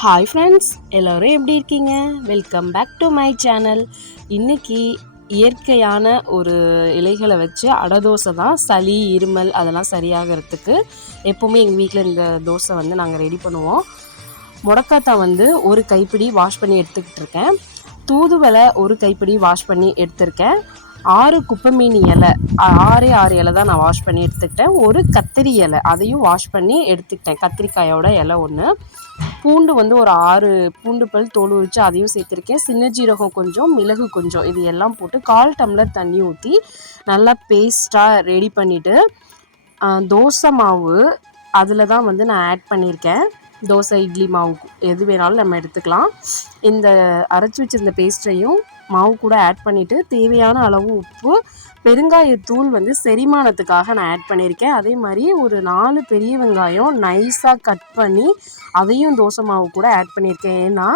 Hi friends எல்லோரும் எப்படி இருக்கீங்க? Welcome back to my channel இன்றைக்கி இயற்கையான ஒரு இலைகளை வச்சு அடை தோசை தான் சளி இருமல் அதெல்லாம் சரியாகிறதுக்கு எப்போவுமே எங்கள் வீட்டில் இந்த தோசை வந்து நாங்கள் ரெடி பண்ணுவோம். முடக்காத்தான் வந்து ஒரு கைப்பிடி வாஷ் பண்ணி எடுத்துக்கிட்டு இருக்கேன். தூதுவளை ஒரு கைப்பிடி வாஷ் பண்ணி எடுத்திருக்கேன். ஆறு குப்பைமீன் இலை ஆறே ஆறு இலை தான் நான் வாஷ் பண்ணி எடுத்துக்கிட்டேன். ஒரு கத்திரி இலை அதையும் வாஷ் பண்ணி எடுத்துக்கிட்டேன். கத்திரிக்காயோட இலை ஒன்று பூண்டு வந்து ஒரு ஆறு பூண்டு பல் தோல் உரிச்சு அதையும் சேர்த்துருக்கேன். சின்ன ஜீரகம் கொஞ்சம் மிளகு கொஞ்சம் இது எல்லாம் போட்டு கால் டம்ளர் தண்ணி ஊற்றி நல்லா பேஸ்ட்டாக ரெடி பண்ணிவிட்டு தோசை மாவு அதில் தான் வந்து நான் ஆட் பண்ணியிருக்கேன். தோசை இட்லி மாவு எது வேணாலும் நம்ம எடுத்துக்கலாம். இந்த அரைச்சி வச்சிருந்த பேஸ்ட்டையும் மாவு கூட ஆட் பண்ணிவிட்டு தேவையான அளவு உப்பு பெருங்காயத்தூள் வந்து செரிமானத்துக்காக நான் ஆட் பண்ணியிருக்கேன் அதே மாதிரி ஒரு நாலு பெரிய வெங்காயம் நைஸாக கட் பண்ணி அதையும் தோசை மாவு கூட ஆட் பண்ணியிருக்கேன் ஏன்னா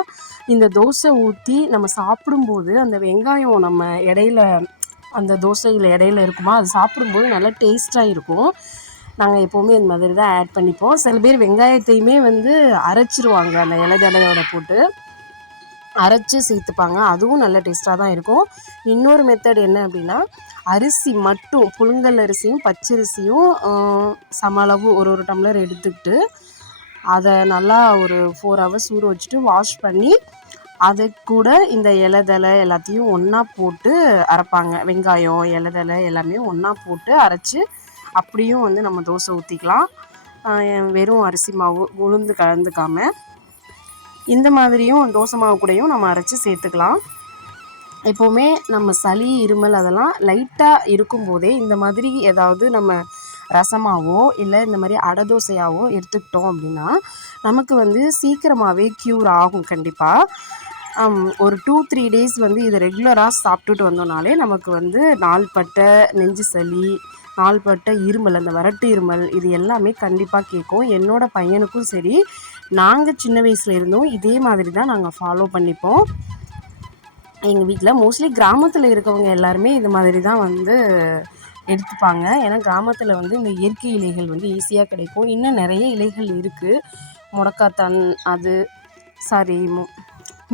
இந்த தோசை ஊற்றி நம்ம சாப்பிடும்போது அந்த வெங்காயம் நம்ம இடையில அந்த தோசையில் இடையில இருக்குமா அது சாப்பிடும்போது நல்லா டேஸ்ட்டாக இருக்கும். நாங்கள் எப்போவுமே இந்த மாதிரி தான் ஆட் பண்ணிப்போம். சில பேர் வெங்காயத்தையுமே வந்து அரைச்சிருவாங்க அந்த இலைதலையோட போட்டு. அரைச்சி சேர்த்துப்பாங்க. அதுவும் நல்ல டேஸ்ட்டாக தான் இருக்கும். இன்னொரு மெத்தட் என்ன அப்படின்னா அரிசி மட்டும் புழுங்கல் அரிசியும் பச்சரிசியும் சம அளவு ஒரு ஒரு டம்ளர் எடுத்துக்கிட்டு அதை நல்லா ஒரு ஃபோர் ஹவர்ஸ் ஊற வச்சுட்டு வாஷ் பண்ணி அது கூட இந்த இலைதலை எல்லாத்தையும் ஒன்றா போட்டு அரைப்பாங்க. வெங்காயம் இலைதலை எல்லாமே ஒன்றா போட்டு அரைச்சி அப்படியும் வந்து நம்ம தோசை ஊற்றிக்கலாம் வெறும் அரிசி மாவு உளுந்து கலந்துக்காமல் இந்த மாதிரியும் தோசை மாவு கூடையும் நம்ம அரைச்சி சேர்த்துக்கலாம். எப்போவுமே நம்ம சளி இருமல் அதெல்லாம் லைட்டாக இருக்கும்போதே இந்த மாதிரி ஏதாவது நம்ம ரசமாவோ இல்லை இந்த மாதிரி அடை தோசையாவோ எடுத்துக்கிட்டோம் அப்படின்னா நமக்கு வந்து சீக்கிரமாகவே க்யூர் ஆகும் கண்டிப்பாக ஒரு டூ த்ரீ டேஸ் வந்து இதை ரெகுலராக சாப்பிட்டுட்டு வந்தோம்னாலே நமக்கு வந்து நாள்பட்ட நெஞ்சு சளி நாள்பட்ட இருமல் அந்த வரட்டு இருமல் இது எல்லாமே கண்டிப்பாக கேட்கும். என்னோடய பையனுக்கும் சரி நாங்கள் சின்ன வயசில் இருந்தோம் இதே மாதிரி தான் நாங்கள் ஃபாலோ பண்ணிப்போம். எங்கள் வீட்டில் மோஸ்ட்லி கிராமத்தில் இருக்கவங்க எல்லாருமே இது மாதிரி தான் வந்து எடுத்துப்பாங்க. ஏன்னா கிராமத்தில் வந்து இந்த இயற்கை இலைகள் வந்து ஈஸியாக கிடைக்கும். இன்னும் நிறைய இலைகள் இருக்குது முடக்காத்தான் அது சாரி மு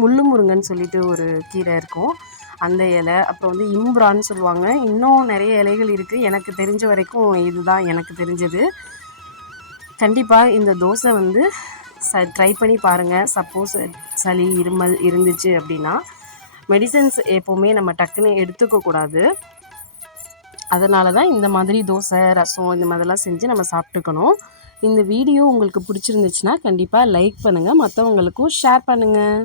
முள்ளு முருங்கன்னு சொல்லிட்டு ஒரு கீரை இருக்கும். அந்த இலை அப்புறம் வந்து இம்ப்ரான்னு சொல்லுவாங்க. இன்னும் நிறைய இலைகள் இருக்குது எனக்கு தெரிஞ்ச வரைக்கும் இதுதான் எனக்கு தெரிஞ்சது. கண்டிப்பாக இந்த தோசை வந்து ச ட்ரை பண்ணி பாருங்கள் சப்போஸ் சளி இருமல் இருந்துச்சு அப்படின்னா மெடிசன்ஸ் எப்போவுமே நம்ம டக்குன்னு எடுத்துக்கக்கூடாது அதனால தான் இந்த மாதிரி தோசை ரசம் இந்த மாதிரிலாம் செஞ்சு நம்ம சாப்பிட்டுக்கணும். இந்த வீடியோ உங்களுக்கு பிடிச்சிருந்துச்சுன்னா கண்டிப்பாக லைக் பண்ணுங்கள் மற்றவங்களுக்கும் ஷேர் பண்ணுங்கள்